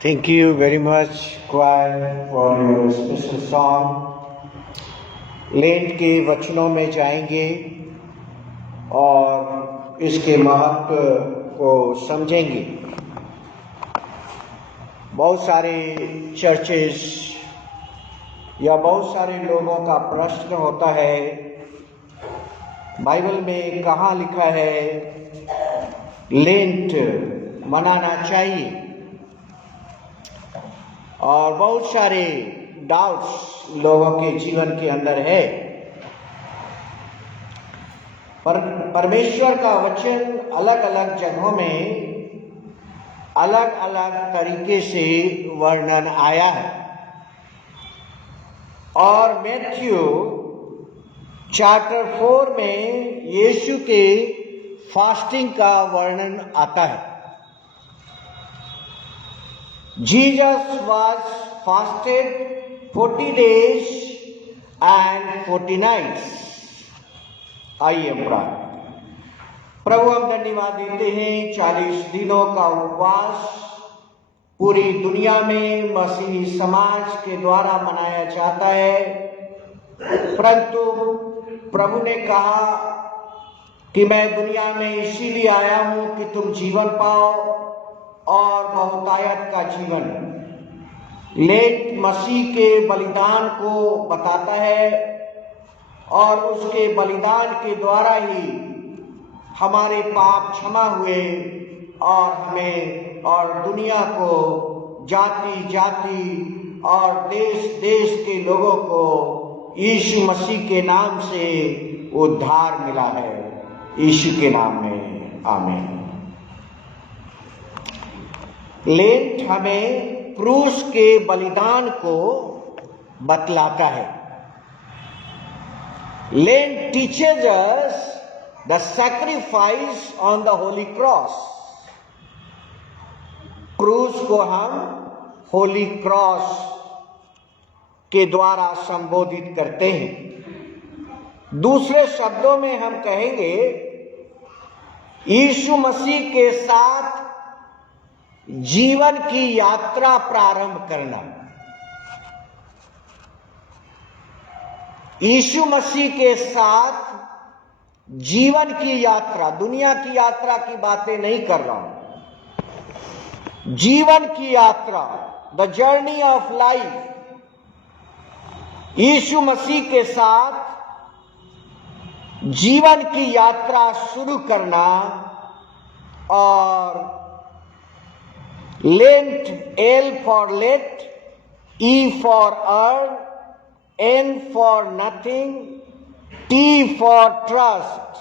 Thank you very much, choir, for your special song. Lent के वचनों में जाएंगे और इसके महत्व को समझेंगे। बहुत सारे चर्चेस या बहुत सारे लोगों का प्रश्न होता है, बाइबल में कहाँ लिखा है लेंट मनाना चाहिए, और बहुत सारे डाउट्स लोगों के जीवन के अंदर है। परमेश्वर का वचन अलग अलग जगहों में अलग अलग तरीके से वर्णन आया है। और मैथ्यू चैप्टर 4 में यीशु के फास्टिंग का वर्णन आता है। Jesus was fasted 40 days and 40 nights। आइए हम प्रार्थना। प्रभु, हम धन्यवाद देते हैं 40 दिनों का उपवास पूरी दुनिया में मसीही समाज के द्वारा मनाया जाता है, परंतु प्रभु ने कहा कि मैं दुनिया में इसीलिए आया हूं कि तुम जीवन पाओ और बहुतायत का जीवन। लेंट मसीह के बलिदान को बताता है और उसके बलिदान के द्वारा ही हमारे पाप क्षमा हुए और हमें और दुनिया को, जाति जाति और देश देश के लोगों को यीशु मसीह के नाम से उद्धार मिला है। यीशु के नाम में आमीन। लेंट हमें क्रूस के बलिदान को बतलाता है। Lent teaches us the sacrifice on the holy cross। क्रूस को हम होली क्रॉस के द्वारा संबोधित करते हैं। दूसरे शब्दों में हम कहेंगे यीशु मसीह के साथ जीवन की यात्रा प्रारंभ करना। यीशु मसीह के साथ जीवन की यात्रा, दुनिया की यात्रा की बातें नहीं कर रहा हूं, जीवन की यात्रा, the journey of life. Yeshu Masih के साथ जीवन की यात्रा शुरू करना। और Lent, L for let, E for earn, N for nothing, T for trust,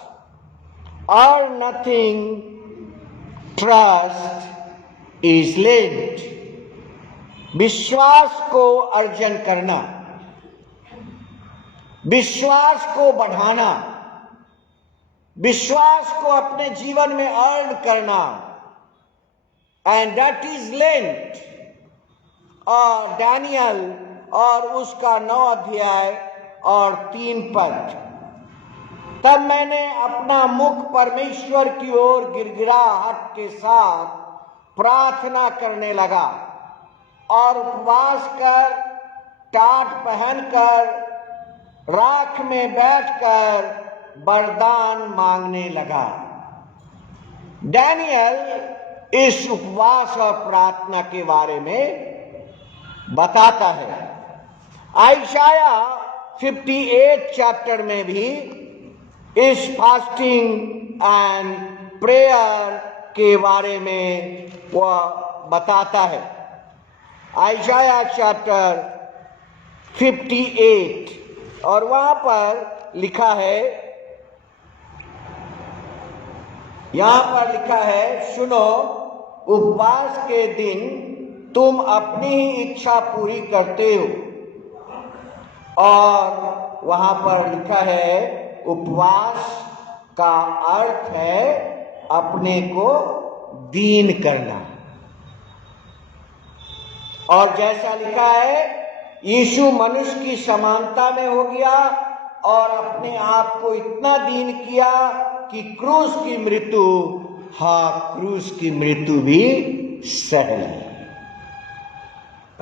or nothing, trust is Lent। विश्वास को अर्जन करना, विश्वास को बढ़ाना, विश्वास को अपने जीवन में अर्न करना, एंड दैट इज लेंट। और दानियल और उसका 9 अध्याय और 3 पद। तब मैंने अपना मुख परमेश्वर की ओर गिड़गिड़ाहट के साथ प्रार्थना करने लगा और उपवास कर, टाट पहनकर, राख में बैठकर वरदान मांगने लगा। डैनियल इस उपवास और प्रार्थना के बारे में बताता है। आइशाया 58 चैप्टर में भी इस फास्टिंग एंड प्रेयर के बारे में वह बताता है। आइशाया चैप्टर 58 और वहां पर लिखा है, यहां पर लिखा है, सुनो, उपवास के दिन तुम अपनी ही इच्छा पूरी करते हो। और वहां पर लिखा है, उपवास का अर्थ है अपने को दीन करना। और जैसा लिखा है, यीशु मनुष्य की समानता में हो गया और अपने आप को इतना दीन किया कि क्रूस की मृत्यु, क्रूस की मृत्यु भी सह ली।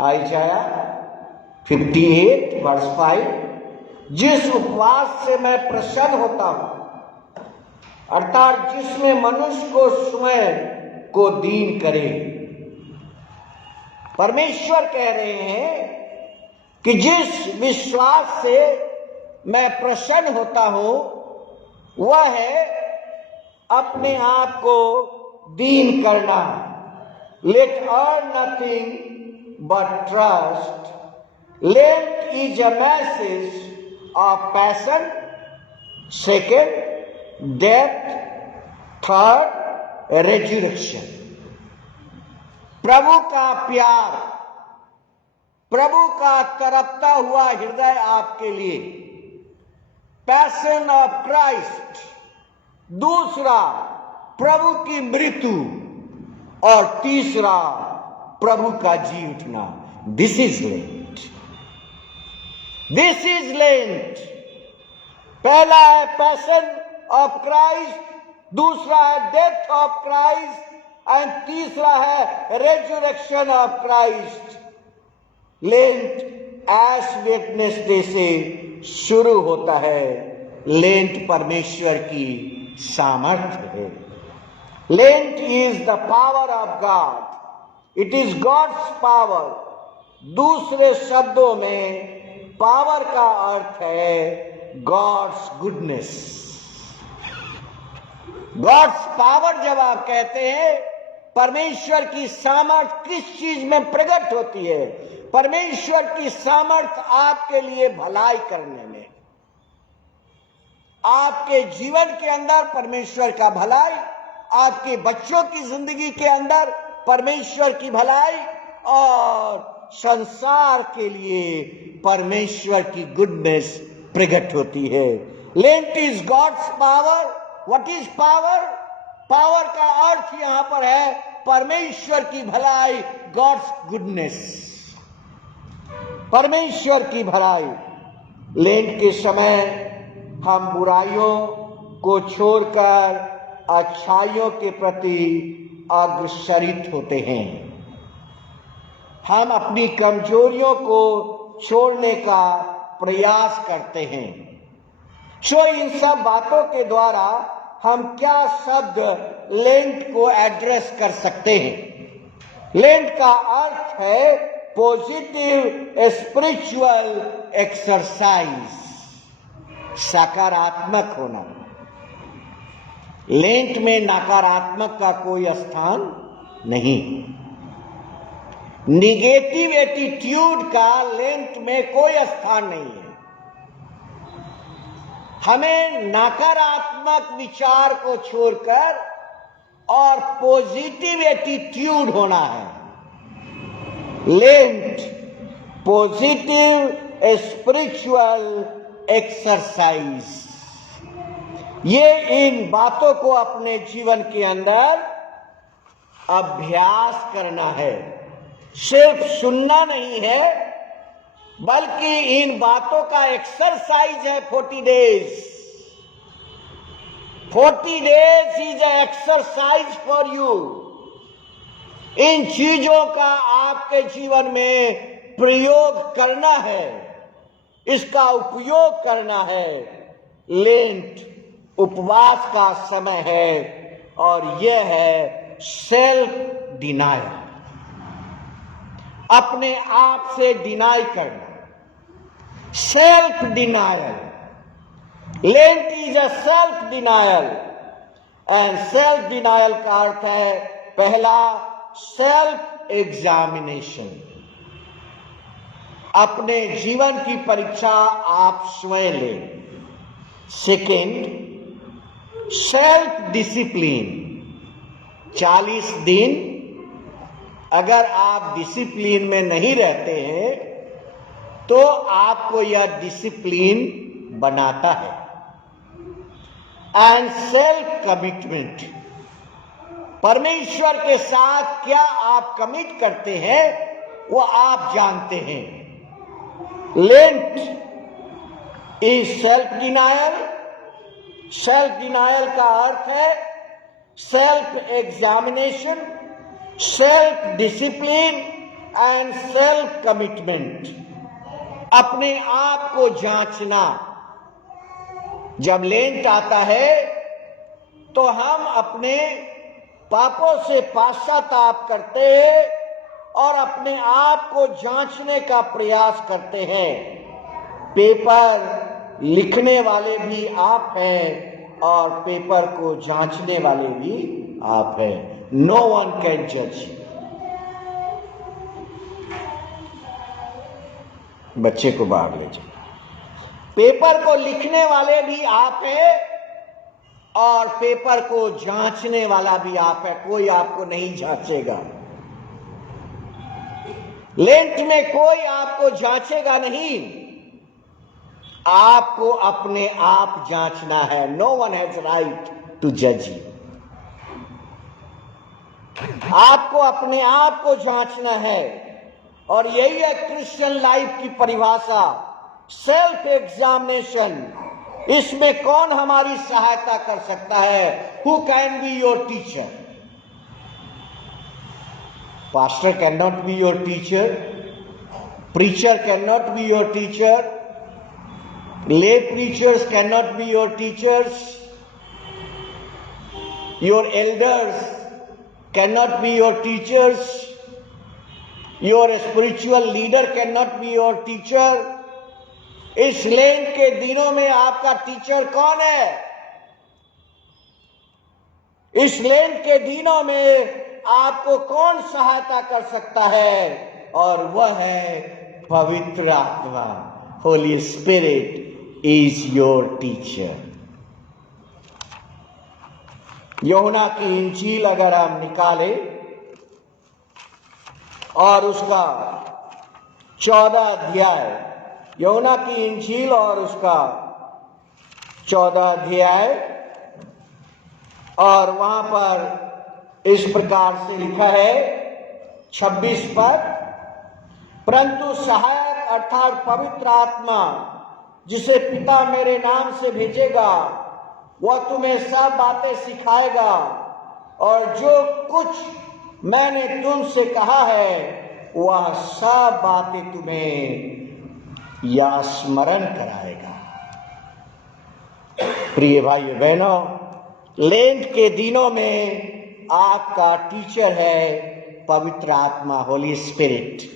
आइशाया 58 वर्स 5। जिस उपवास से मैं प्रसन्न होता हूं, अर्थात जिसमें मनुष्य को स्वयं को दीन करे। परमेश्वर कह रहे हैं कि जिस विश्वास से मैं प्रसन्न होता हूं, वह है अपने आप को दीन करना। Let earn nothing but trust. Let is a message of passion, second death, third resurrection। प्रभु का प्यार, प्रभु का तरपता हुआ हृदय आपके लिए, पैशन ऑफ क्राइस्ट। दूसरा, प्रभु की मृत्यु, और तीसरा, प्रभु का जी उठना। This is lent, this is lent. पहला है पैशन ऑफ क्राइस्ट, दूसरा है डेथ ऑफ क्राइस्ट, एंड तीसरा है resurrection of Christ. Lent Ash Wednesday से शुरू होता है। लेंट परमेश्वर की सामर्थ्य है। Lent is the power of God, it is God's power. दूसरे शब्दों में पावर का अर्थ है गॉड्स गुडनेस। गॉड्स पावर जब आप कहते हैं, परमेश्वर की सामर्थ किस चीज में प्रकट होती है? परमेश्वर की सामर्थ आपके लिए भलाई करने में। आपके जीवन के अंदर परमेश्वर का भलाई, आपके बच्चों की जिंदगी के अंदर परमेश्वर की भलाई, और संसार के लिए परमेश्वर की गुडनेस प्रकट होती है। Lent is God's power. What is power? Power का अर्थ यहां पर है परमेश्वर की भलाई, गॉड्स गुडनेस, परमेश्वर की भलाई। लेंट के समय हम बुराइयों को छोड़कर अच्छाइयों के प्रति अग्रसरित होते हैं। हम अपनी कमजोरियों को छोड़ने का प्रयास करते हैं। सो इन सब बातों के द्वारा हम क्या शब्द लेंट को एड्रेस कर सकते हैं? लेंट का अर्थ है पॉजिटिव स्पिरिचुअल एक्सरसाइज, सकारात्मक होना। लेंट में नकारात्मक का कोई स्थान नहीं। निगेटिव एटीट्यूड का लेंट में कोई स्थान नहीं है। हमें नकारात्मक विचार को छोड़कर और पॉजिटिव एटीट्यूड होना है। लेंट पॉजिटिव स्पिरिचुअल एक्सरसाइज, ये इन बातों को अपने जीवन के अंदर अभ्यास करना है। सिर्फ सुनना नहीं है, बल्कि इन बातों का एक्सरसाइज है 40 days. 40 days is a exercise for you. इन चीजों का आपके जीवन में प्रयोग करना है, इसका उपयोग करना है। लेंट उपवास का समय है, और यह है सेल्फ डिनायल, अपने आप से डिनाई करना, self denial. Lent is a self denial, and self denial का अर्थ है पहला सेल्फ एग्जामिनेशन, अपने जीवन की परीक्षा आप स्वयं लें। Second, self discipline. 40 दिन अगर आप डिसिप्लिन में नहीं रहते हैं तो आपको यह डिसिप्लिन बनाता है। एंड सेल्फ कमिटमेंट, परमेश्वर के साथ क्या आप कमिट करते हैं वो आप जानते हैं। Lent is self denial. Self denial का अर्थ है self examination, self discipline and self commitment, अपने आप को जांचना। जब लेंट आता है तो हम अपने पापों से पश्चाताप करते हैं और अपने आप को जांचने का प्रयास करते हैं। पेपर लिखने वाले भी आप हैं और पेपर को जांचने वाले भी आप हैं। नो वन कैन जज। बच्चे को बाहर ले जाओ। पेपर को लिखने वाले भी आप हैं और पेपर को जांचने वाला भी आप है। कोई आपको नहीं जांचेगा। लेंट में कोई आपको जांचेगा नहीं, आपको अपने आप जांचना है। No one has right to जज यू। आपको अपने आप को जांचना है, और यही है क्रिश्चियन लाइफ की परिभाषा, सेल्फ एग्जामिनेशन। इसमें कौन हमारी सहायता कर सकता है? Who can be your teacher? Pastor can not be your teacher, preacher can not be your teacher, lay preachers cannot be your teachers, your elders cannot be your teachers, your spiritual leader cannot be your teacher. इस lent के दिनों में आपका teacher कौन है? इस lent के दिनों में आपको कौन सहायता कर सकता है? और वह है पवित्र आत्मा। Holi spirit is your teacher. यूहन्ना की इंजील अगर हम निकालें और उसका 14 अध्याय, यूहन्ना की इंजील और उसका 14 अध्याय, और वहां पर इस प्रकार से लिखा है 26 पद, परंतु सहायक अर्थात पवित्र आत्मा जिसे पिता मेरे नाम से भेजेगा, वह तुम्हें सब बातें सिखाएगा, और जो कुछ मैंने तुमसे कहा है वह सब बातें तुम्हें या स्मरण कराएगा। प्रिय भाइयों बहनों, लेंट के दिनों में आपका टीचर है पवित्र आत्मा, होली स्पिरिट।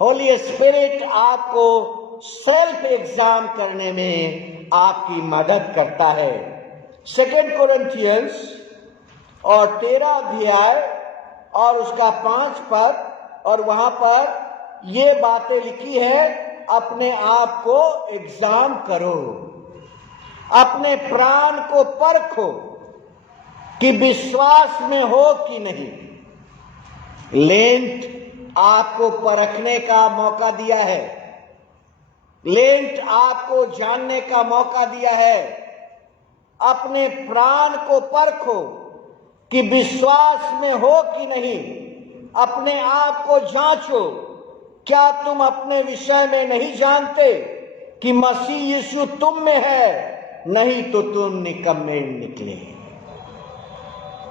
होली स्पिरिट आपको सेल्फ एग्जाम करने में आपकी मदद करता है। 2 कोरिन्थियंस और 13 अध्याय और उसका 5 पद, और वहां पर ये बातें लिखी है, अपने आप को एग्जाम करो, अपने प्राण को परखो कि विश्वास में हो कि नहीं। लेंट आपको परखने का मौका दिया है, लेंट आपको जानने का मौका दिया है। अपने प्राण को परखो कि विश्वास में हो कि नहीं। अपने आप को जांचो। क्या तुम अपने विषय में नहीं जानते कि मसीह यीशु तुम में है? नहीं तो तुम निकम्मे निकले।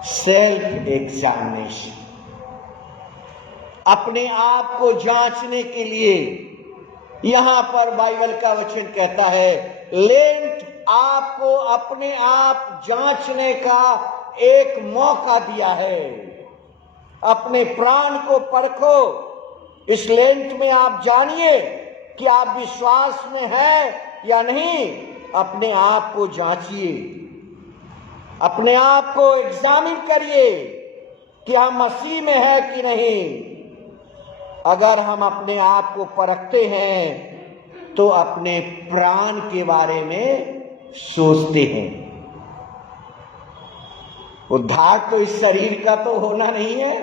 सेल्फ एग्जामिनेशन, अपने आप को जांचने के लिए यहां पर बाइबल का वचन कहता है, लेंट आपको अपने आप जांचने का एक मौका दिया है। अपने प्राण को परखो। इस लेंट में आप जानिए कि आप विश्वास में हैं या नहीं। अपने आप को जांचिए, अपने आप को एग्जामिन करिए कि हम मसीह में है कि नहीं। अगर हम अपने आप को परखते हैं तो अपने प्राण के बारे में सोचते हैं। उद्धार तो इस शरीर का तो होना नहीं है,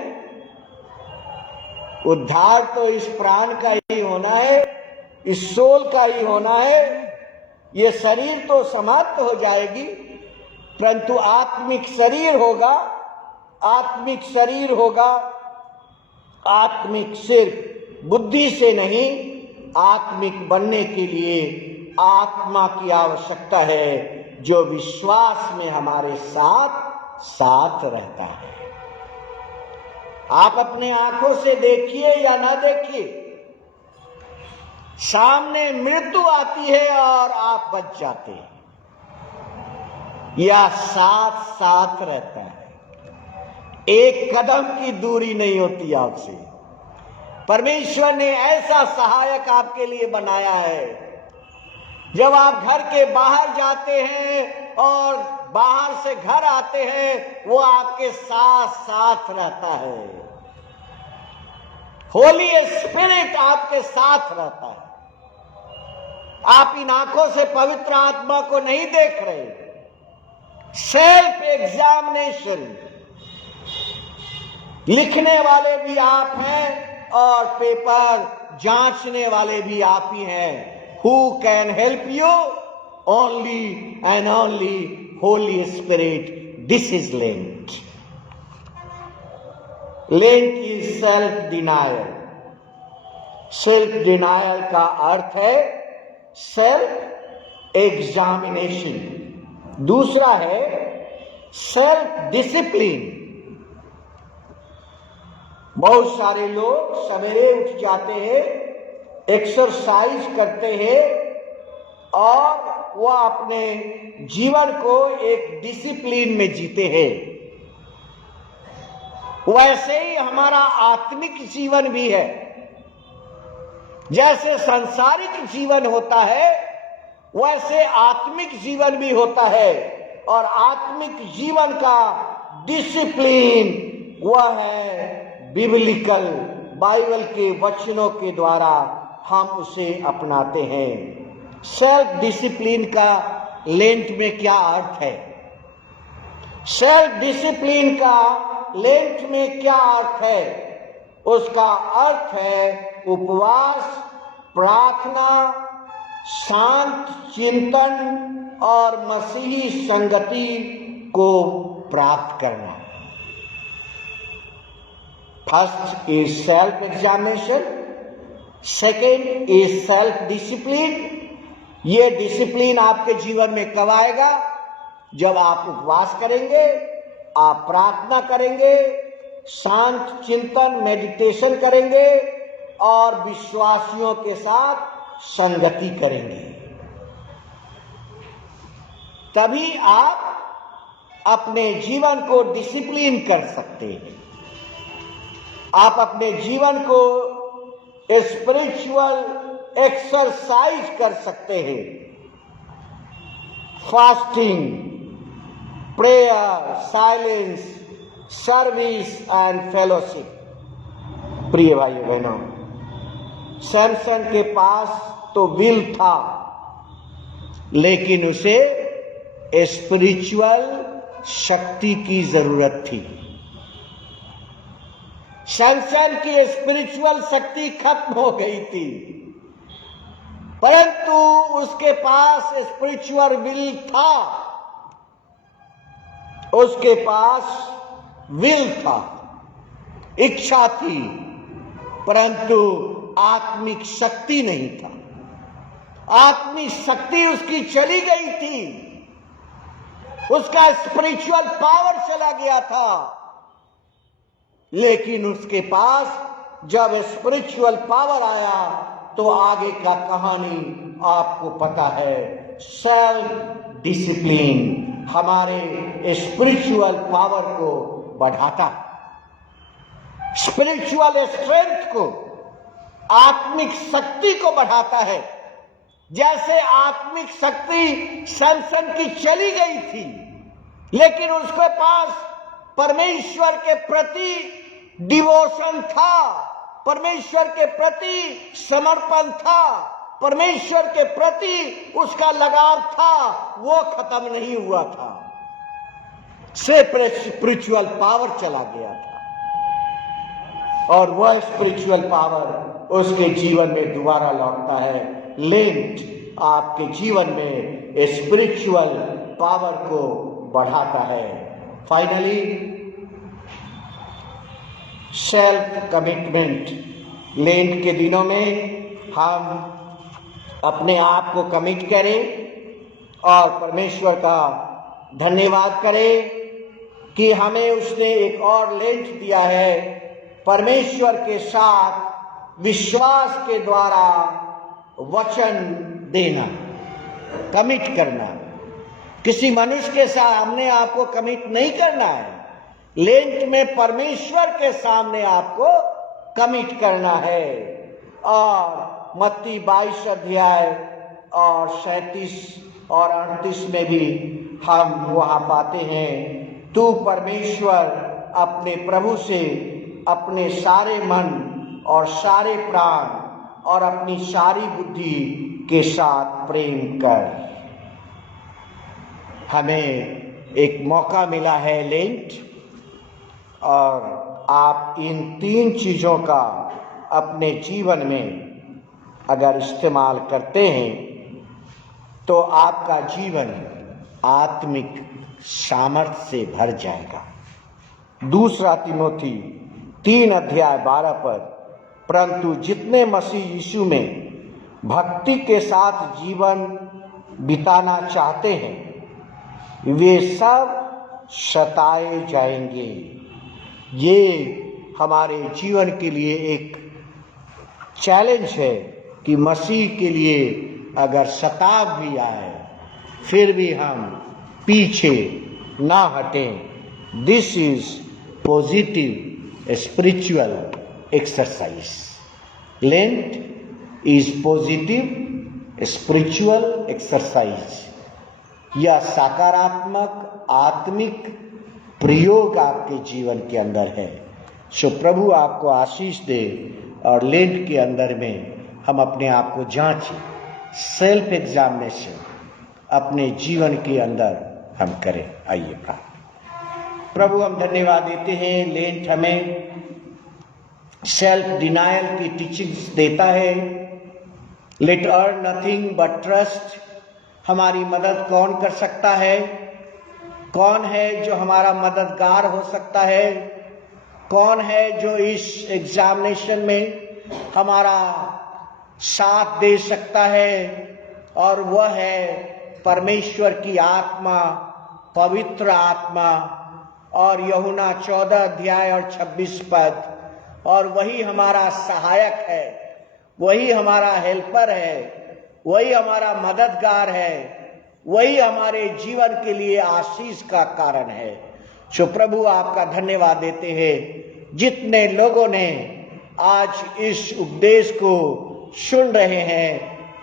उद्धार तो इस प्राण का ही होना है, इस सोल का ही होना है। ये शरीर तो समाप्त हो जाएगी, परंतु आत्मिक शरीर होगा, आत्मिक शरीर होगा। आत्मिक सिर्फ बुद्धि से नहीं, आत्मिक बनने के लिए आत्मा की आवश्यकता है, जो विश्वास में हमारे साथ साथ रहता है। आप अपने आंखों से देखिए या ना देखिए, सामने मृत्यु आती है और आप बच जाते हैं, या साथ साथ रहता है। एक कदम की दूरी नहीं होती आपसे। परमेश्वर ने ऐसा सहायक आपके लिए बनाया है। जब आप घर के बाहर जाते हैं और बाहर से घर आते हैं, वो आपके साथ साथ रहता है। होली स्पिरिट आपके साथ रहता है। आप इन आंखों से पवित्र आत्मा को नहीं देख रहे। सेल्फ एग्जामिनेशन लिखने वाले भी आप हैं और पेपर जांचने वाले भी आप ही हैं। Who can help you? Only and only Holy Spirit. This is Lent. Lent is self-denial. Self-denial का अर्थ है सेल्फ एग्जामिनेशन। दूसरा है सेल्फ डिसिप्लिन। बहुत सारे लोग सवेरे उठ जाते हैं, एक्सरसाइज करते हैं और वह अपने जीवन को एक डिसिप्लिन में जीते हैं। वैसे ही हमारा आत्मिक जीवन भी है। जैसे सांसारिक जीवन होता है वैसे आत्मिक जीवन भी होता है, और आत्मिक जीवन का डिसिप्लिन वह है बिब्लिकल, बाइबल के वचनों के द्वारा हम उसे अपनाते हैं। सेल्फ डिसिप्लिन का लेंट में क्या अर्थ है? सेल्फ डिसिप्लिन का लेंट में क्या अर्थ है? उसका अर्थ है उपवास, प्रार्थना, शांत चिंतन और मसीही संगति को प्राप्त करना। First is self examination, second is self discipline. ये डिसिप्लिन आपके जीवन में कब आएगा? जब आप उपवास करेंगे, आप प्रार्थना करेंगे, शांत चिंतन मेडिटेशन करेंगे और विश्वासियों के साथ संगति करेंगे। तभी आप अपने जीवन को डिसिप्लिन कर सकते हैं। आप अपने जीवन को स्पिरिचुअल एक्सरसाइज कर सकते हैं। Fasting, prayer, silence, service and fellowship. प्रिय भाइयों बहनों, सैमसन के पास तो विल था, लेकिन उसे स्पिरिचुअल शक्ति की जरूरत थी। सैमसन की स्पिरिचुअल शक्ति खत्म हो गई थी, परंतु उसके पास स्पिरिचुअल विल था। उसके पास विल था, इच्छा थी, परंतु आत्मिक शक्ति नहीं था। आत्मिक शक्ति उसकी चली गई थी, उसका स्पिरिचुअल पावर चला गया था। लेकिन उसके पास जब स्पिरिचुअल पावर आया तो आगे का कहानी आपको पता है। सेल्फ डिसिप्लिन हमारे स्पिरिचुअल पावर को बढ़ाता, स्पिरिचुअल स्ट्रेंथ को, आत्मिक शक्ति को बढ़ाता है। जैसे आत्मिक शक्ति सैमसन की चली गई थी, लेकिन उसके पास परमेश्वर के प्रति डिवोशन था, परमेश्वर के प्रति समर्पण था, परमेश्वर के प्रति उसका लगाव था, वो खत्म नहीं हुआ था। स्पिरिचुअल पावर चला गया था और वह स्पिरिचुअल पावर उसके जीवन में दोबारा लौटता है। लेंट आपके जीवन में स्पिरिचुअल पावर को बढ़ाता है। Finally self commitment. लेंट के दिनों में हम अपने आप को कमिट करें और परमेश्वर का धन्यवाद करें कि हमें उसने एक और लेंट दिया है। परमेश्वर के साथ विश्वास के द्वारा वचन देना, कमिट करना। किसी मनुष्य के सामने आपको कमिट नहीं करना है, लेंट में परमेश्वर के सामने आपको कमिट करना है। और मत्ती 22 अध्याय और 37 और 38 में भी हम वहाँ पाते हैं, तू परमेश्वर अपने प्रभु से अपने सारे मन और सारे प्राण और अपनी सारी बुद्धि के साथ प्रेम कर। हमें एक मौका मिला है लेंट, और आप इन 3 चीजों का अपने जीवन में अगर इस्तेमाल करते हैं तो आपका जीवन आत्मिक सामर्थ्य से भर जाएगा। दूसरा तिमोथी 3:12 पर, परंतु जितने मसीह यीशु में भक्ति के साथ जीवन बिताना चाहते हैं वे सब सताए जाएंगे। ये हमारे जीवन के लिए एक चैलेंज है कि मसीह के लिए अगर सताव भी आए फिर भी हम पीछे ना हटें। This is positive spiritual exercise. Lent is positive spiritual exercise. यह सकारात्मक आत्मिक प्रयोग आपके जीवन के अंदर है। सो प्रभु आपको आशीष दे और लेंट के अंदर में हम अपने आप को जांचें, सेल्फ एग्जामिनेशन अपने जीवन के अंदर हम करें। आइए प्रार्थना। प्रभु हम धन्यवाद देते हैं, लेंट हमें सेल्फ डिनायल की टीचिंग्स देता है। Let earn nothing but trust. हमारी मदद कौन कर सकता है? कौन है जो हमारा मददगार हो सकता है? कौन है जो इस एग्जामिनेशन में हमारा साथ दे सकता है? और वह है परमेश्वर की आत्मा, पवित्र आत्मा। और यूहन्ना 14:26 और वही हमारा सहायक है, वही हमारा हेल्पर है, वही हमारा मददगार है, वही हमारे जीवन के लिए आशीष का कारण है। सो प्रभु आपका धन्यवाद देते हैं। जितने लोगों ने आज इस उपदेश को सुन रहे हैं,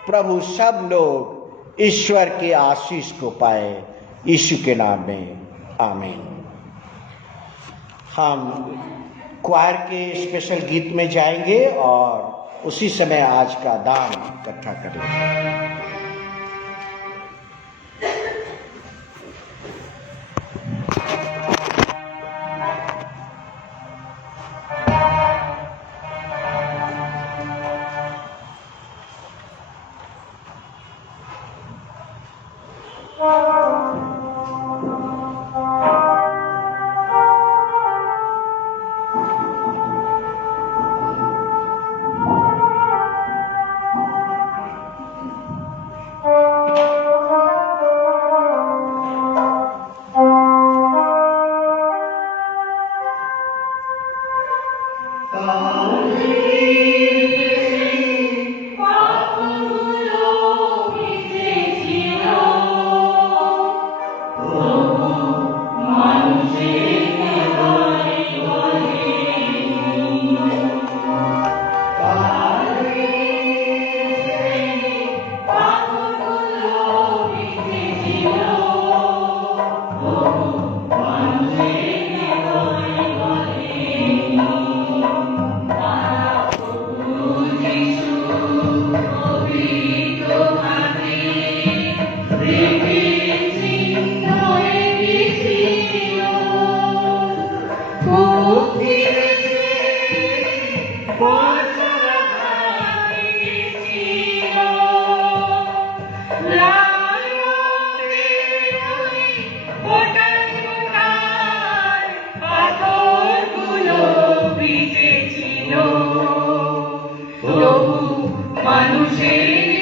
प्रभु सब लोग ईश्वर के आशीष को पाए, यीशु के नाम में आमीन। हम क्वायर के स्पेशल गीत में जाएंगे और उसी समय आज का दान इकट्ठा करेंगे। মানুষের